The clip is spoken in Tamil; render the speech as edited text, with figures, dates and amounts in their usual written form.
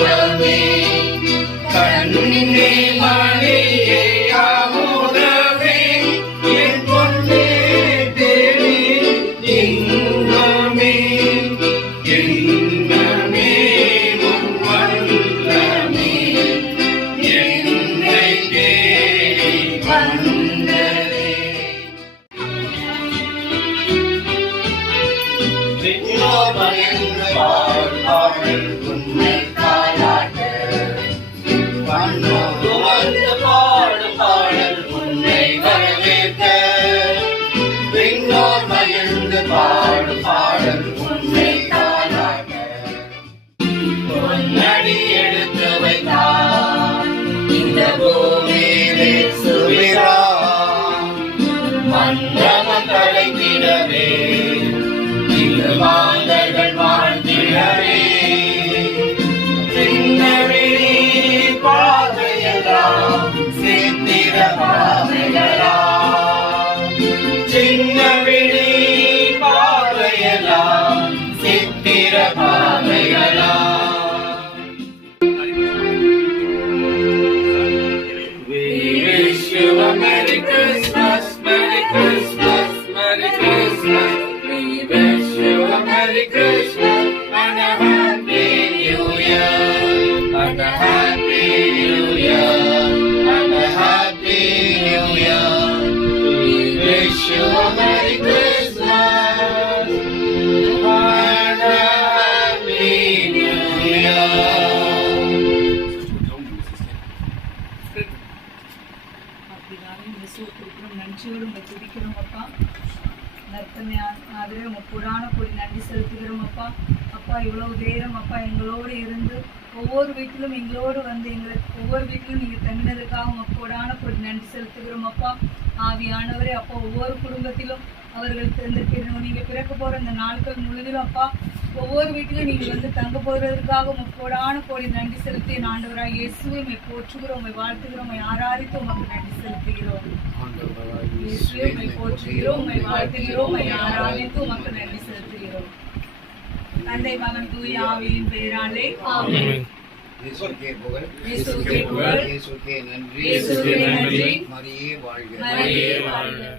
தெய்வமே கண்ணே மணியே அமுதமே என் பொன்னே தேடி இன்பமே என்னமே உன் வல்லமே என்னை தேடி வந்ததே. பாடல் உன்னை தாளாட்ட கண்ணோடு வந்து பாடும் பாடல் உன்னை வரவேற்க பெண்ணோர் மகிழ்ந்து பாடும் பாடல் உன்னை தாளாட்ட பொன்னடி எடுத்து வைத்தார் இந்த பூமியிலே சுவிரா மன்றமம் தலைத்திடவே மாந்தர்கள் வாழ்ந்திடவே சின்னவெளி பாதையெல்லாம் சித்திர பாதையெல்லாம் சின்னவெளி பாதையெல்லாம் சித்திர பாதையெல்லாம். We wish you a Merry Christmas, Merry Christmas, Merry Christmas. We wish you a Merry Christmas and a Happy New Year, and a Happy New Year, and a Happy New Year. We wish you a Merry Christmas and a Happy New Year. நன்றியோடு துதிக்கிறோம் அப்பா. நற்பனையாகவே புராண கூடி நன்றி செலுத்துகிறோம் அப்பா. அப்பா இவ்வளவு நேரம் அப்பா எங்களோடு இருந்து ஒவ்வொரு வீட்டிலும் எங்களோடு வந்து ஒவ்வொரு வீட்டிலும் நீங்கள் தங்கினதுக்காக புராண கூடி நன்றி செலுத்துகிறோம் அப்பா. ஆவியானவரே அப்பா ஒவ்வொரு குடும்பத்திலும் அவர்களுக்கு நீங்கள் பிறக்க போகிற இந்த நாட்கள் முழுவதிலும் அப்பா ஒவ்வொரு வீட்டிலும் நீங்கள் வந்து தங்க போகிறதுக்காக கோடான கோடி நன்றி செலுத்தி ஆண்டவராக இயேசுவை உம்மை போற்றுகிறோம், உம்மை வாழ்த்துகிறோம், உம்மை ஆராதித்து உமக்கு நன்றி செலுத்துகிறோம். இயேசுவை உம்மை போற்றுகிறோம், உம்மை வாழ்த்துகிறோம், உம்மை ஆராதித்து உமக்கு நன்றி செலுத்துகிறோம். தந்தை மகன் தூய ஆவியின் பெயராலே ஆமென். இயேசுவுக்கே புகழ், இயேசுவுக்கே புகழ், இயேசுவுக்கே நன்றி, இயேசுவுக்கே நன்றி. மரியே வாழ்க, மரியே வாழ்க.